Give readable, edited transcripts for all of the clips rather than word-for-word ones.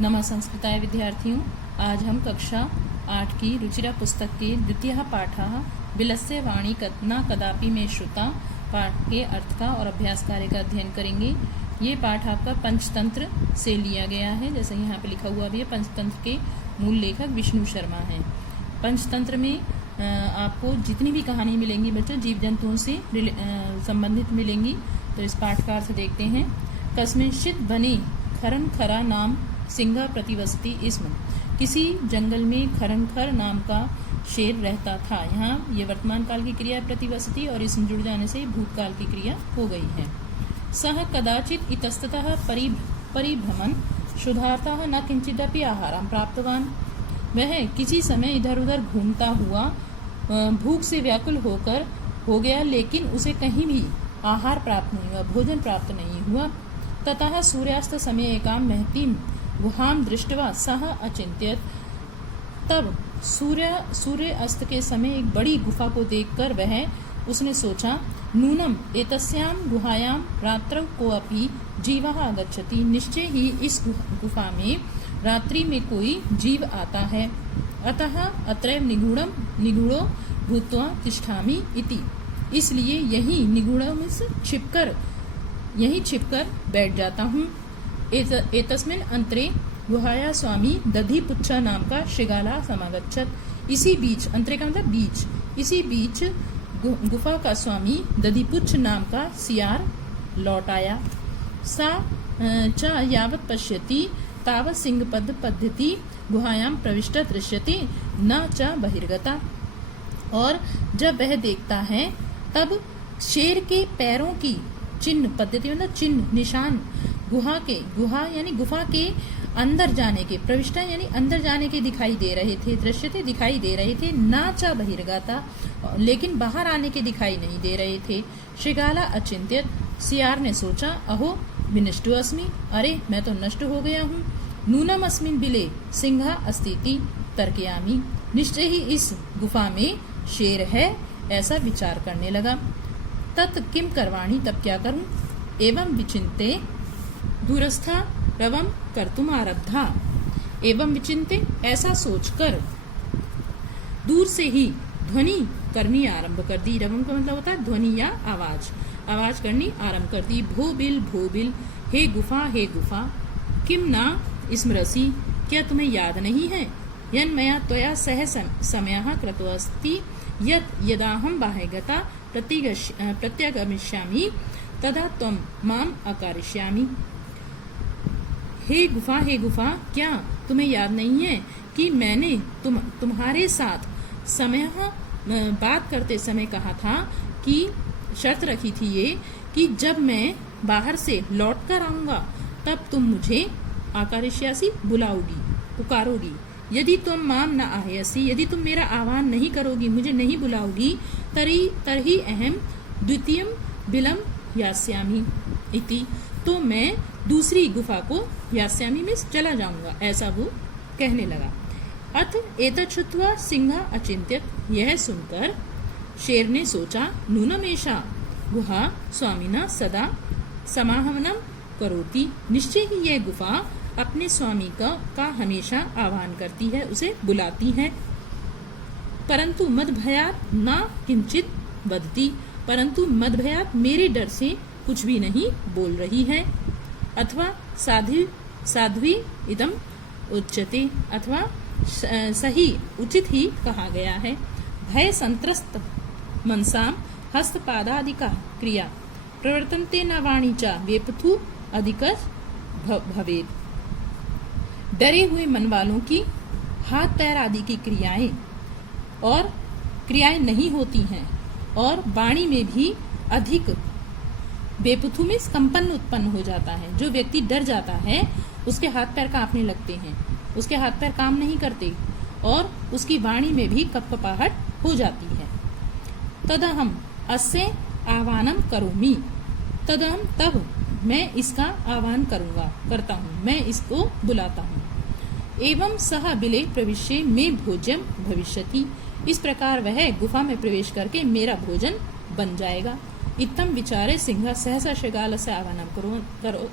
नमः संस्कृताय विद्यार्थियों, आज हम कक्षा 8 की रुचिरा पुस्तक के द्वितीयः पाठः विलस्य वाणी न कदापि में श्रुता पाठ के अर्थ का और अभ्यास कार्य का अध्ययन करेंगे। ये पाठ आपका पंचतंत्र से लिया गया है, जैसे यहाँ पे लिखा हुआ भी है। पंचतंत्र के मूल लेखक विष्णु शर्मा हैं। पंचतंत्र में आपको जितनी भी कहानी मिलेंगी बच्चों जीव जंतुओं से संबंधित मिलेंगी। तो इस पाठ का अर्थ देखते हैं। कस्मिंश्चित बने खरन खरा नाम सिंह प्रतिवसति इसम। किसी जंगल में खरनखर नाम का शेर रहता था। यहाँ ये वर्तमान काल की क्रिया प्रतिवसति और इसमें जुड़ जाने से भूतकाल की क्रिया हो गई है। सह कदाचित इतस्ततः परिभ्रमण शुद्धार्थः न किंचिदपि आहारं प्राप्तवान। वह किसी समय इधर उधर घूमता हुआ भूख से व्याकुल होकर हो गया, लेकिन उसे कहीं भी आहार प्राप्त नहीं हुआ, भोजन प्राप्त नहीं हुआ। ततः सूर्यास्त समय एकां महतीं गुहां दृष्ट्वा सह अचिंत्यत। तब सूर्य अस्त के समय एक बड़ी गुफा को देखकर उसने सोचा, नूनम एतस्यां गुहायां रात्रौ कोऽपि जीवः आगच्छति। निश्चय ही इस गुफा में रात्रि में कोई जीव आता है। अतः अत्रैव निगूढ़ो भूत्वा तिष्ठामि इति। इसलिए यही निगूढ़ में से छिपकर बैठ जाता हूँ। एतस्मिन् अंतरे गुहाया स्वामी दधिपुच्छ नाम का शृगाला समागच्छत। इसी बीच, अंतरे का मतलब बीच, इसी बीच गुफा का स्वामी दधिपुच्छ नाम का सियार लौट आया। सा च यावत् पश्यति तावत् सिंहपद पद्धति गुहायां प्रविष्टा दृश्यते न च बहिर्गता। और जब वह देखता है तब शेर के पैरों की चिन्ह, पद्धति मतलब चिन्ह, निशान गुहा यानी गुफा के अंदर जाने के, प्रविष्टा यानी अंदर जाने के दिखाई दे रहे थे, दृश्यते दिखाई दे रहे थे, नाचा बहिर्गता लेकिन बाहर आने के दिखाई नहीं दे रहे थे। शृगाला अचिंत्यत। सियार ने सोचा, अहो विनष्टो अस्मि, अरे मैं तो नष्ट हो गया हूँ। नूनम अस्मिन् बिले सिंह अस्तीति तर्कयामि। निश्चय ही इस गुफा में शेर है, ऐसा विचार करने लगा। तत् किम करवाणी, तब क्या करूं। एवं विचिंते दूरस्था रवम कर्तुम आरब्धा। एवं विचिंते, ऐसा सोचकर दूर से ही ध्वनि करनी आरंभ कर दी। रवम का मतलब होता है ध्वनि या आवाज करनी आरंभ कर दी। भोबिल, हे गुफा, किम ना स्मरसि, क्या तुम्हें याद नहीं है। यन्मया त्वया सह समयः कृतोऽस्ति यत् यदाहं बाह्यगता प्रत्यागमिष्यामि तदा त्वं माम अकारिष्यामि। हे गुफा, क्या तुम्हें याद नहीं है कि मैंने तुम्हारे साथ बात करते समय कहा था कि शर्त रखी थी ये कि जब मैं बाहर से लौट कर आऊंगा तब तुम मुझे आकारिष्यासि बुलाओगी, पुकारोगी। यदि तुम माम न आहयसि, यदि तुम मेरा आह्वान नहीं करोगी, मुझे नहीं बुलाओगी, तरही अहम द्वितीयम बिलम यास्यामि इति। तो मैं दूसरी गुफा को यास्यामि में चला जाऊंगा, ऐसा वो कहने लगा। अथ एतत् श्रुत्वा सिंह अचिंत्यत। यह सुनकर शेर ने सोचा, नूनमेषा गुहा स्वामिना सदा समाहवनम करोति। निश्चय ही यह गुफा अपने स्वामी का हमेशा आह्वान करती है, उसे बुलाती है। परंतु मदभयात न किंचित वदति, परंतु मदभयात मेरे डर से कुछ भी नहीं बोल रही है। अथवा साध्वी इदम उच्यते, अथवा सही उचित ही कहा गया है। भय संत्रस्त मनसाम हस्तपादादिका क्रिया प्रवर्तन्ते न वाणी च वेपथु अधिकस भवेत्। डरे हुए मन वालों की हाथ पैर आदि की क्रियाएं नहीं होती हैं और वाणी में भी अधिक बेपुथु में कंपन उत्पन्न हो जाता है। जो व्यक्ति डर जाता है उसके हाथ पैर कांपने लगते हैं, उसके हाथ पैर काम नहीं करते और उसकी वाणी में भी कपकपाहट हो जाती है। तदहम अस्य आह्वानम करोमि, तब मैं इसका आह्वान करता हूँ, मैं इसको बुलाता हूँ। एवं सह बिले प्रविश्य में भोज्यम भविष्यति। इस प्रकार वह गुफा में प्रवेश करके मेरा भोजन बन जाएगा। इत्थम विचारे सिंह सहसा शृगालस्य आह्वानम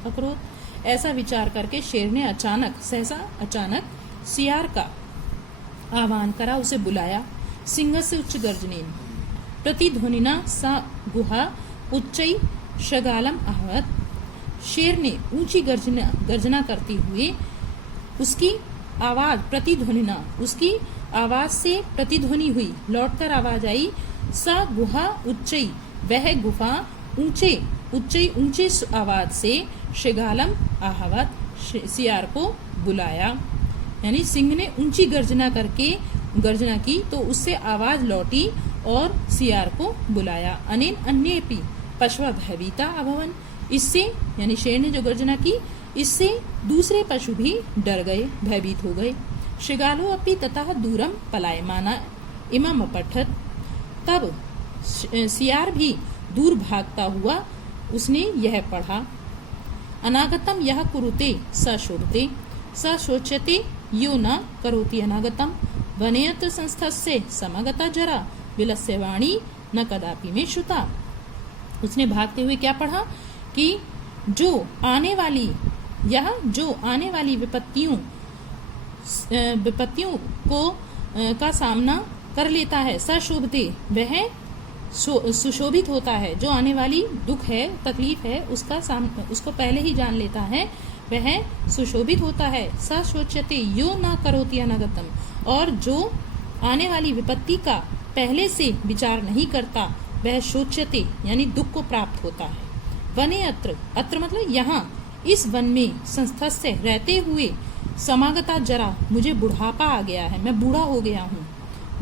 अकरोत्। ऐसा विचार करके शेर ने सहसा अचानक सियार का आह्वान करा, उसे बुलाया। सिंहस्य उच्च गर्जनेन प्रतिध्वनिना सा गुहा उच्चई शगालम आहवत। शेर ने ऊंची गर्जना करते हुए उसकी आवाज प्रतिध्वनिना, उसकी आवाज से प्रतिध्वनि हुई, लौटकर आवाज आई। सा गुहा उच्चई, वह गुफा ऊंचे आवाज से शगालम आहवत, सियार को बुलाया। यानी सिंह ने ऊंची गर्जना की तो उससे आवाज लौटी और सियार को बुलाया। अनेन अन्येपि पशवा भयभीता अभवन, इससे यानी शेर ने जो गर्जना की इससे दूसरे पशु भी डर गए, भयभीत हो गए। शृगालो अपि ततः दूरम पलायमाना इमम अपठत, तब सियार भी दूर भागता हुआ उसने यह पढ़ा। अनागतम यह कुरुते स शोभते स शोच्यते यो न करोति अनागतम वनेयत्र संस्थस्य समागता जरा विलस्य वाणी न कदापि में श्रुता। उसने भागते हुए क्या पढ़ा कि जो आने वाली विपत्तियों को का सामना कर लेता है, सशोभते वह सुशोभित होता है। जो आने वाली दुख है, तकलीफ है, उसको पहले ही जान लेता है, वह सुशोभित होता है। सशोच्यते यो न करोति अनागतम, और जो आने वाली विपत्ति का पहले से विचार नहीं करता वह शोच्यते यानी दुख को प्राप्त होता है। वने अत्र मतलब यहाँ, इस वन में संस्थस्य रहते हुए समागता जरा, मुझे बुढ़ापा आ गया है, मैं बूढ़ा हो गया हूँ।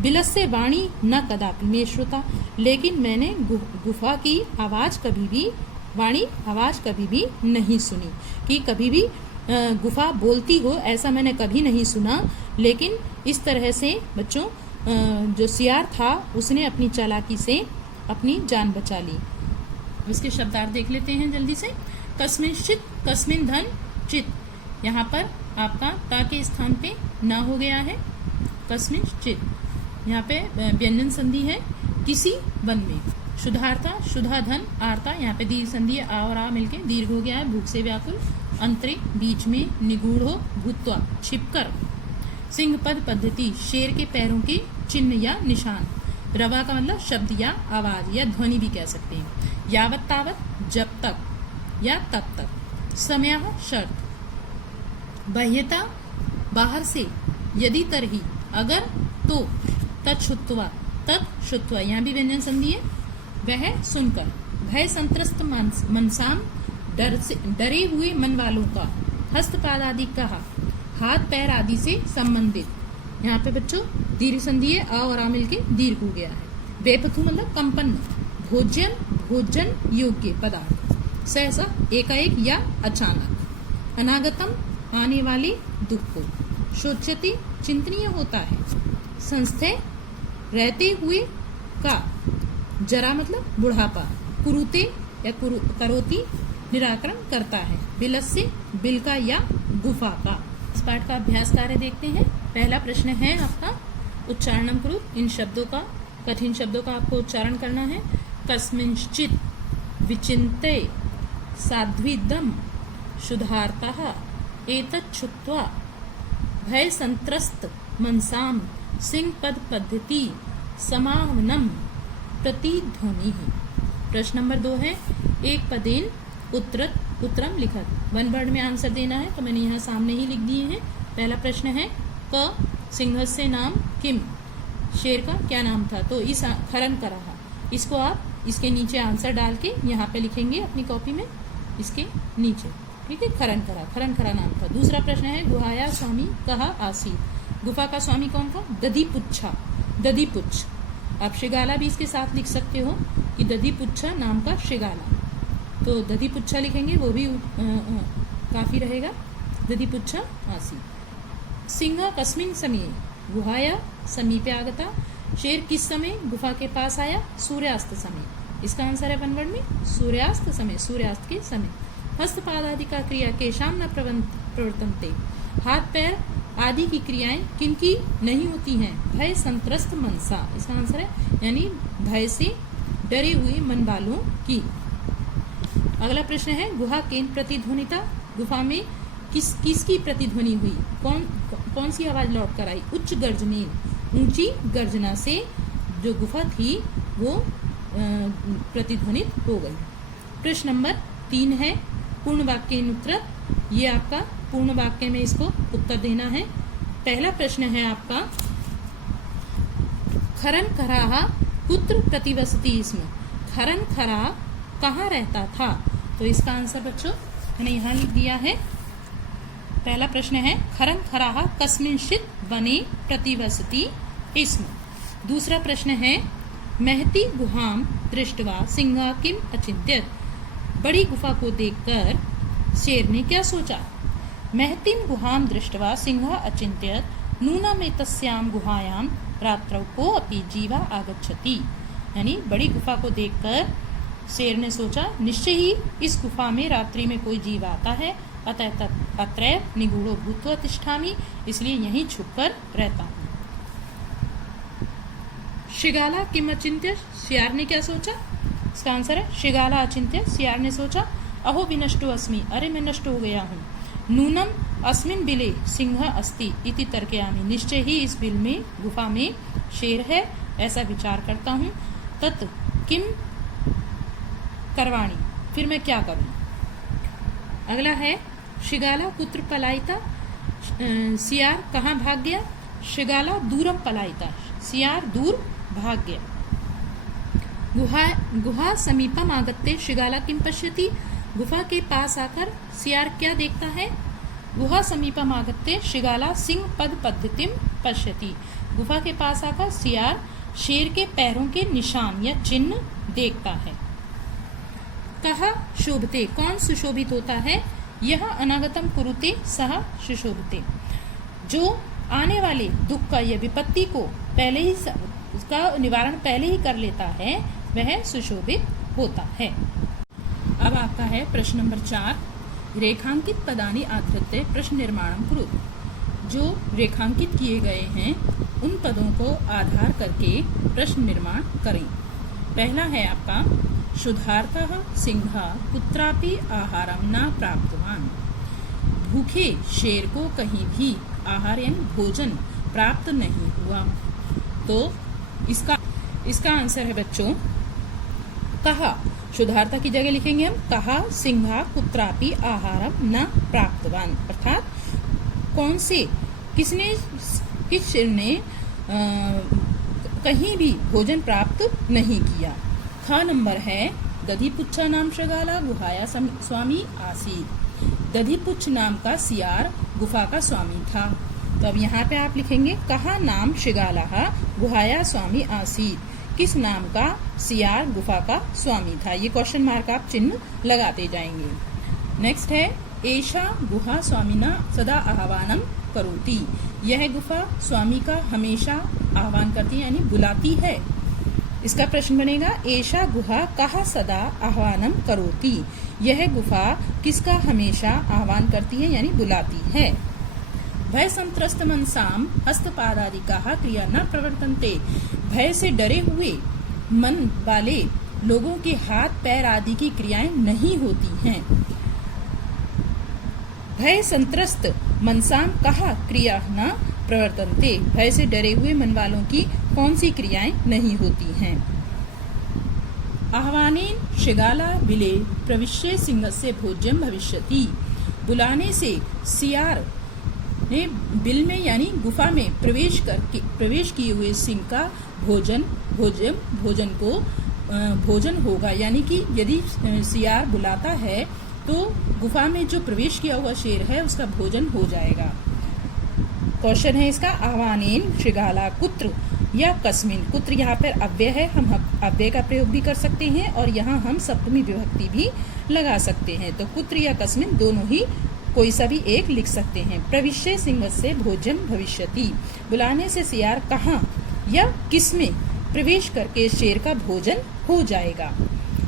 बिलस्य वाणी न कदापि में श्रुता, लेकिन मैंने गुफा की आवाज कभी भी नहीं सुनी कि कभी भी गुफा बोलती हो, ऐसा मैंने कभी नहीं सुना। लेकिन इस तरह से बच्चों जो सियार था उसने अपनी चालाकी से अपनी जान बचा ली। इसके शब्दार्थ देख लेते हैं जल्दी से। कस्मिंश्चित, कस्मिन धन चित, यहाँ पर आपका ता के स्थान पे ना हो गया है। कस्मिंश्चित यहाँ पे व्यंजन संधि है, किसी वन में। शुद्धार्था, शुद्धा धन, आर्ता यहाँ पे दीर्घ संधि है, आ और आ मिलके दीर्घ हो गया है, भूख से व्याकुल। अंतरे बीच में, निगूढ़ो भूत्वा छिपकर। सिंह पद पद्धति, शेर के पैरों के चिन्ह या निशान। रवा का मतलब शब्द या आवाज या ध्वनि भी कह सकते हैं। यावत तावत, जब तक या तब तक। समय शर्त। बाह्यता बाहर से, यदि तरही अगर तो। तच्छुत्वा, तत्श्रुत्वा यहाँ भी व्यंजन संधि है, वह सुनकर। भय संत्रस्त मनसाम, डरे हुए मन वालों का। हस्तपाद आदि कहा, हाथ पैर आदि से संबंधित। यहाँ पे बच्चों दीर्घ संधि है, आ और आ मिलके दीर्घ हो गया है। बेपथु मतलब कंपन। भोजन योग्य पदार्थ। सहसा एकाएक या अचानक। अनागतम आने वाले दुख को। शोच्यते चिंतनीय होता है। संस्थे रहते हुए का। जरा मतलब बुढ़ापा। कुरुते या करोति निराकरण करता है। बिलस्य बिल का या गुफा का। इस पाठ का अभ्यास कार्य देखते हैं। पहला प्रश्न है आपका उच्चारणम करो। इन शब्दों का, कठिन शब्दों का आपको उच्चारण करना है। कस्मिंश्चित विचिन्ते साध्विदम शुद्धार्थः एतत् छुत्वा भय संत्रस्त मनसाम सिंह पद पद्धति समावनम प्रतिध्वनि। प्रश्न नंबर 2 है एक पदेन उत्तरम लिखत। वन वर्ड में आंसर देना है, तो मैंने यहाँ सामने ही लिख दिए हैं। पहला प्रश्न है क सिंहस्य नाम किम, शेर का क्या नाम था, तो इस खरन करा। इसको आप इसके नीचे आंसर डाल के यहाँ पे लिखेंगे अपनी कॉपी में, इसके नीचे, ठीक है। खरन करा नाम था। दूसरा प्रश्न है गुहाया स्वामी कहा आसीत, गुफा का स्वामी कौन था? दधिपुच्छ। आप श्रृगाला भी इसके साथ लिख सकते हो कि दधिपुच्छा नाम का श्रृगाला, तो दधिपुच्छा लिखेंगे, वो भी काफी रहेगा। दधिपुच्छा आसीत। सिंह कस्मिन समय गुहाया समीपे आगता, शेर किस समय गुफा के पास आया? सूर्यास्त समय। इसका आंसर है वन वर्ड में सूर्यास्त समय, सूर्यास्त के समय। हस्तपाद आदि का क्रिया केशाम न प्रवर्तन्ते, हाथ पैर आदि की क्रियाएं किनकी नहीं होती हैं? भय संत्रस्त मनसा, इसका आंसर है यानी भय से डरे हुए मन वालों की। अगला प्रश्न है गुहा केन प्रतिध्वनिता, गुफा में किसकी प्रतिध्वनि हुई, कौन सी आवाज लौट कर आई? उच्च गर्जनेन, ऊंची गर्जना से जो गुफा थी वो प्रतिध्वनित हो गई। प्रश्न नंबर 3 है पूर्ण वाक्य उत्तर। ये आपका पूर्ण वाक्य में इसको उत्तर देना है। पहला प्रश्न है आपका, खरन खराहा कुत्र प्रतिवसति स्म। खरन खरा कहाँ रहता था? तो इसका आंसर बच्चों मैंने यहाँ लिख दिया है। पहला प्रश्न है खरन खराहा कस्मिंश्चित् वने प्रतिवसति स्म। दूसरा प्रश्न है महती गुहाम दृष्ट्वा सिंह किम अचिंत्यत। बड़ी गुफा को देखकर शेर ने क्या सोचा? महतीम गुहाम दृष्ट्वा सिंह अचिंत्यत नूनमेतस्याम गुहायाम रात्रौ को अपि जीवा आगच्छति। यानी बड़ी गुफा को देखकर शेर ने सोचा निश्चय ही इस गुफा में रात्रि में कोई जीव आता है, अतः अत्रैव निगूढ़ो भूत्वा तिष्ठामि, इसलिए यहीं छुपकर रहता हूँ। शिगाला किम अचिंत्य, सियार ने क्या सोचा? इसका आंसर है शिगाला अचिंत्य, सियार ने सोचा अहो विनष्टो अस्मि, अरे मैं नष्ट हो गया हूँ। नूनम अस्मिन बिले सिंह अस्ति इति तर्कयामि, निश्चय ही इस बिल में गुफा में शेर है, ऐसा विचार करता हूँ। तत् किम करवाणी, फिर मैं क्या करूँ? अगला है शिगाला कुत्र पलायिता, सियार कहाँ भाग गया? शिगाला दूरम पलायिता, सियार दूर भाग गया। गुहा समीपम आगत्ते शिगाला किम पश्यति, गुफा के पास आकर सियार क्या देखता है? गुहा समीपम आगत्ते शिगाला सिंह पद पद्धतिम पश्यति, गुफा के पास आकर सियार शेर के पैरों के निशान या चिन्ह देखता है। कहा शोभते, कौन सुशोभित होता है? यह अनागतम कुरुते सह सुशोभते, जो आने वाले दुख का या विपत्ति को पहले ही उसका निवारण पहले ही कर लेता है, वह सुशोभित होता है। अब आपका है प्रश्न नंबर 4, रेखांकित पदानि आधृत्य प्रश्न निर्माणम कुरुत। जो रेखांकित किए गए हैं उन पदों को आधार करके प्रश्न निर्माण करें। पहला है आपका शुद्धार्थः सिंह कुत्रापि आहारम न प्राप्तवान। भूखे शेर को कहीं भी आहार यानी भोजन प्राप्त नहीं हुआ। तो इसका आंसर है बच्चों कहा। शुद्धार्थ की जगह लिखेंगे हम कहा सिंहा कुत्रापि आहारम न प्राप्तवान, अर्थात कौन से किस शेर ने कहीं भी भोजन प्राप्त नहीं किया। ख नंबर है दधिपुच्छ नाम शृगाला गुहाया स्वामी आसीत। दधिपुच्छ नाम का सियार गुफा का स्वामी था। तो अब यहाँ पे आप लिखेंगे कहा नाम शृगाला गुहाया स्वामी आसीत, किस नाम का सियार गुफा का स्वामी था। ये क्वेश्चन मार्क आप चिन्ह लगाते जाएंगे। नेक्स्ट है एषा गुहा स्वामिना सदा आह्वानम करोति। यह गुफा स्वामी का हमेशा आह्वान करती है यानी बुलाती है। इसका प्रश्न बनेगा एषा गुहा कहा सदा आह्वानम करोति। यह गुफा किसका हमेशा आह्वान करती है यानी बुलाती है। भय संत्रस्त मनसाम हस्तपादादिकाः क्रिया न प्रवर्तन्ते। भय से डरे हुए मन वाले लोगों के हाथ पैर आदि की क्रियाएं नहीं होती हैं। भय संत्रस्त मनसाम कहा क्रिया न प्रवर्तन्ते, भय से डरे हुए मन वालों की कौन सी क्रियाएं नहीं होती हैं। आह्वानेन शृगाला बिले प्रविश्य सिंहस्य भोज्यम भविष्यति। बुलाने से सियार ने बिल में यानी गुफा में प्रवेश किए हुए सिंह का भोजन होगा। यानी कि यदि सियार बुलाता है तो गुफा में जो प्रवेश किया हुआ शेर है उसका भोजन हो जाएगा। क्वेश्चन है इसका आह्वानेन शृगाला कुत्र या कस्मिन। कुत्र यहाँ पर अव्यय है, हम अव्यय का प्रयोग भी कर सकते हैं और यहाँ हम सप्तमी विभक्ति भी लगा सकते हैं। तो कुत्र या कस्मिन दोनों ही कोई सा भी एक लिख सकते हैं। प्रविश्य सिंह से भोजन भविष्यति, बुलाने से सियार कहाँ या किसमें प्रवेश करके शेर का भोजन हो जाएगा।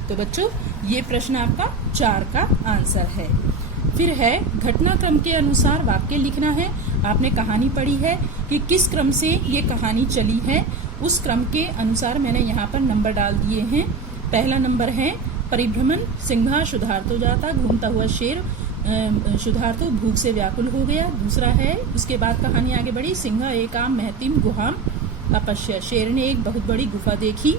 तो बच्चों ये प्रश्न आपका 4 का आंसर है। फिर है घटनाक्रम के अनुसार वाक्य लिखना है। आपने कहानी पढ़ी है कि किस क्रम से ये कहानी चली है, उस क्रम के अनुसार मैंने यहाँ पर नंबर डाल दिए हैं। पहला नंबर है परिभ्रमण, सिंहा शुद्धार्थ हो जाता, घूमता हुआ शेर शुद्धार्थो भूख से व्याकुल हो गया। दूसरा है, उसके बाद कहानी आगे बढ़ी, सिंह एकाम महतिम गुहाम अपश्य, शेर ने एक बहुत बड़ी गुफा देखी।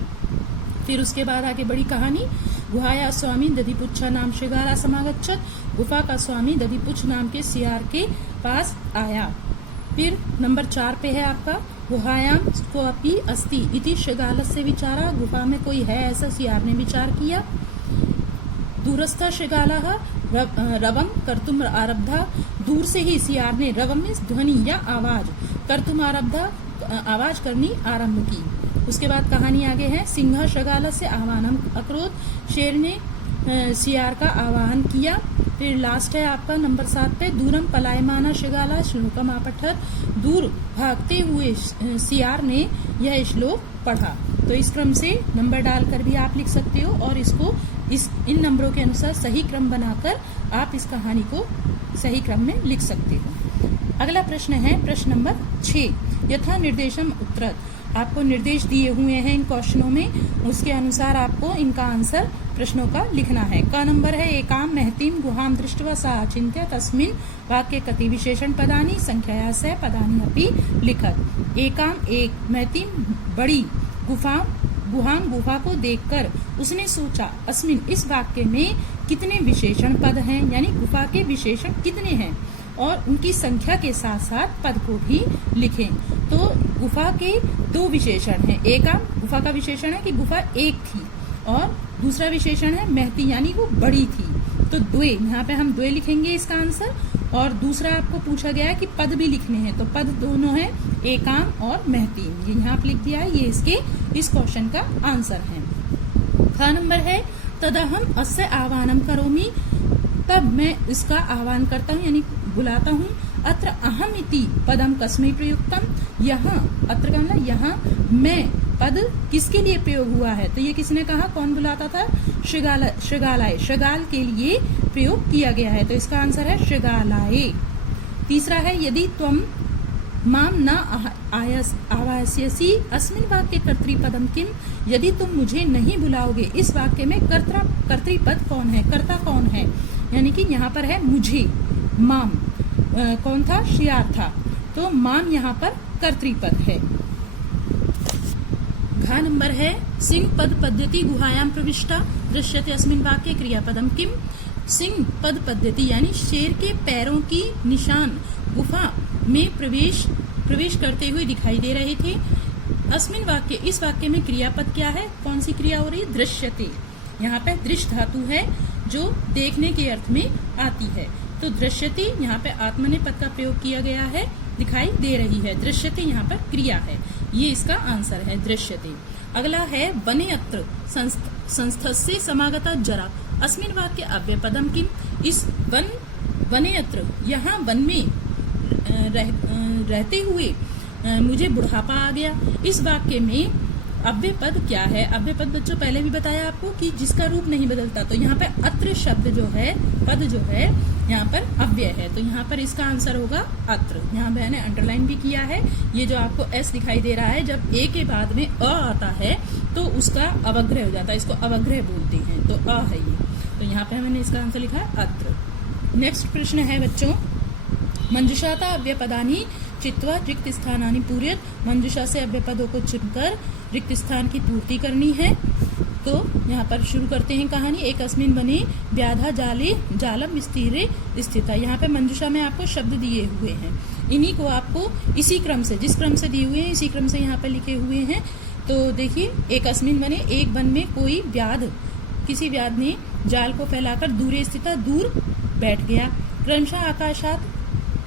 फिर उसके बाद आगे बढ़ी कहानी, गुहाया स्वामी दधिपुच्छ नाम शिगाला समागच्छत, गुफा का स्वामी दधिपुच्छ नाम के सियार के पास आया। फिर नंबर 4 पे है आपका, गुहायाम को अपी अस्ति इति शिगालस्य विचारा, गुफा में कोई है ऐसा सियार ने विचार किया। दूरस्थ शिगालः रवम कर्तुम आरब्धा, दूर से ही सियार ने, रवम में ध्वनि या आवाज, कर्तुम आरब्धा आवाज करनी आरंभ की। उसके बाद कहानी आगे है, सिंह शगाल से आह्वानम अक्रोध, शेर ने सियार का आवाहन किया। फिर लास्ट है आपका नंबर 7 पे, दूरम पलायमाना शिगाला श्लोकम आपठर, दूर भागते हुए सियार ने यह श्लोक पढ़ा। तो इस क्रम से नंबर डालकर भी आप लिख सकते हो और इसको इन नंबरों के अनुसार सही क्रम बनाकर आप इस कहानी को सही क्रम में लिख सकते हो। अगला प्रश्न है प्रश्न नंबर 6, यथा निर्देशम उत्तरत, आपको निर्देश दिए हुए हैं इन क्वेश्चनों में, उसके अनुसार आपको इनका आंसर प्रश्नों का लिखना है। का नंबर है, एकाम महतीम गुहाम दृष्ट्वा सा अचिंत्य तस्मिन् वाक्य कति विशेषण पदानि संख्याया से पदानि अपि लिखत। एकाम एक, महतीम बड़ी, गुहाम गुफा को देखकर उसने सोचा, अस्मिन इस वाक्य में कितने विशेषण पद हैं, यानी गुफा के विशेषण कितने हैं और उनकी संख्या के साथ साथ पद को भी लिखें। तो गुफा के 2 विशेषण हैं, एकाम गुफा का विशेषण है कि गुफा एक थी और दूसरा विशेषण है महती यानी वो बड़ी थी। तो द्वे, यहाँ पे हम द्वे लिखेंगे इसका आंसर। और दूसरा आपको पूछा गया है कि पद भी लिखने हैं, तो पद दोनों हैं, एकाम और महतीम, ये यहाँ पे लिख दिया है, ये इसके इस क्वेश्चन का आंसर है। ख नंबर है, तदहम अस्य आह्वानम करोमि, तब मैं इसका आह्वान करता हूँ यानी बुलाता हूँ। अत्र अहम इति पदम कस्मै प्रयुक्तम, यहाँ अत्र का मतलब यहाँ मैं पद किसके लिए प्रयोग हुआ है, तो ये किसने कहा, कौन बुलाता था, शृगालाय, शृगाल के लिए प्रयोग किया गया है, तो इसका आंसर है शृगालाय। तीसरा है, यदि त्वम माम न आवास्यसि अस्मिन् वाक्य कर्तृपदम किम, यदि तुम मुझे नहीं बुलाओगे इस वाक्य में कर्तृपद कौन है, कर्ता कौन है, यानी कि यहाँ पर है मुझे, माम कौन था, शियार था, तो माम यहाँ पर कर्तृपद है। घ नंबर है, सिंह पद पद्धति गुहायाम प्रविष्टा दृश्यते अस्मिन् वाक्य क्रियापदम किम, सिंह पद पद्धति यानी शेर के पैरों की निशान गुफा में प्रवेश करते हुए दिखाई दे रहे थे। अस्मिन् वाक्य, इस वाक्य में क्रियापद क्या है, कौन सी क्रिया हो रही है, दृश्यते, यहाँ पे दृश्य धातु है जो देखने के अर्थ में आती है, तो दृश्यते यहाँ पे आत्मनेपद का प्रयोग किया गया है, दिखाई दे रही है, दृश्यते यहाँ पर क्रिया है, ये इसका आंसर है दृश्यते। अगला है, वने अत्र संस्थस्य समागता जरा अस्मिन् वाक्य अव्ययपदम किम, इस वने अत्र यहाँ वन में रहते हुए मुझे बुढ़ापा आ गया, इस वाक्य में अव्यय पद क्या है। अव्यय पद बच्चों पहले भी बताया आपको कि जिसका रूप नहीं बदलता, तो यहाँ पे अत्र शब्द जो है, पद जो है यहाँ पर अव्यय है, तो यहाँ पर इसका आंसर होगा अत्र। यहाँ मैंने अंडरलाइन भी किया है, ये जो आपको एस दिखाई दे रहा है, जब ए के बाद में अ आता है तो उसका अवग्रह हो जाता है, इसको अवग्रह बोलते हैं, तो अ है ये, तो यहाँ पे मैंने इसका आंसर लिखा है अत्र। नेक्स्ट प्रश्न है बच्चों, मंजुषाता अव्यय पदानी चित्वा रिक्त स्थानानि पूर्यत, मंजुषा से अव्यय पदों को चुनकर रिक्त स्थान की पूर्ति करनी है। तो यहाँ पर शुरू करते हैं कहानी। एक अस्मिन बने व्याधा जाले जालम विस्तीरे स्थिता, यहाँ पे मंजुषा में आपको शब्द दिए हुए हैं, इन्हीं को आपको इसी क्रम से, जिस क्रम से दिए हुए हैं इसी क्रम से यहाँ पे लिखे हुए हैं। तो देखिए, एक अस्मिन बने, एक वन में कोई व्याध, किसी व्याध ने जाल को फैलाकर दूरे स्थिता, दूर बैठ गया। क्रमशः आकाशात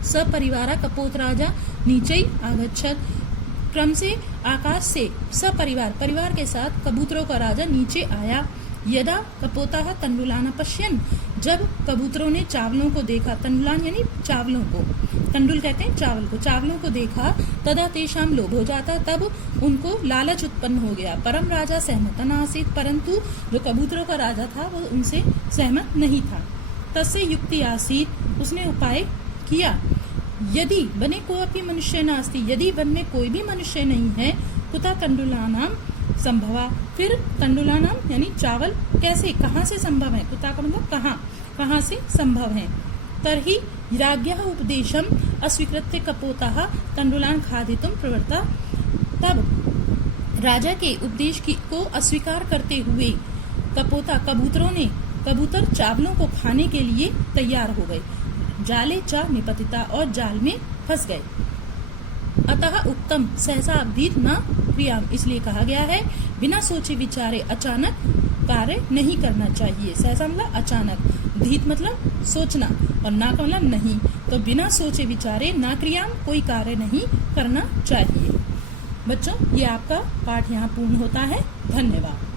सपरिवारा कपोत राजा नीचे आगच्छत, क्रम से आकाश से सपरिवार, परिवार के साथ कबूतरों का राजा नीचे आया। यदा कपोताः तंडुलान पश्यन्, जब कबूतरों ने चावलों को देखा, तंडुलान यानी चावलों को, तंडुल कहते हैं चावल को, चावलों को देखा, तदा तेषाम लोभ हो जाता, तब उनको लालच उत्पन्न हो गया। परम राजा सहमत न आसीत्, परंतु जो कबूतरों का राजा था वो उनसे सहमत नहीं था। तस्य युक्ति आसीत्, उसने उपाय किया। यदि वने कोऽपि मनुष्य नास्ति, यदि वन में कोई भी मनुष्य नहीं है, कुता तंडुलानाम संभवा, फिर तंडुलानाम यानी चावल कैसे, कहाँ से संभव है, कुता का मतलब कहाँ से संभव है। तर्हि राज्ञः उपदेशम अस्वीकृत्य कपोतः तण्डुलान् खादितुं प्रवृत्ता। तब राजा के उपदेश को अस्वीकार करते हुए कबूतर चावलों को खाने के लिए तैयार हो गए। जाले च निपतिता और जाल में फंस गए। अतः उत्तम सहसा अभीत न क्रियाम, इसलिए कहा गया है बिना सोचे विचारे अचानक कार्य नहीं करना चाहिए। सहसा मतलब अचानक, धीत मतलब सोचना और ना का मतलब नहीं, तो बिना सोचे विचारे ना क्रियाम कोई कार्य नहीं करना चाहिए। बच्चों, ये आपका पाठ यहाँ पूर्ण होता है। धन्यवाद।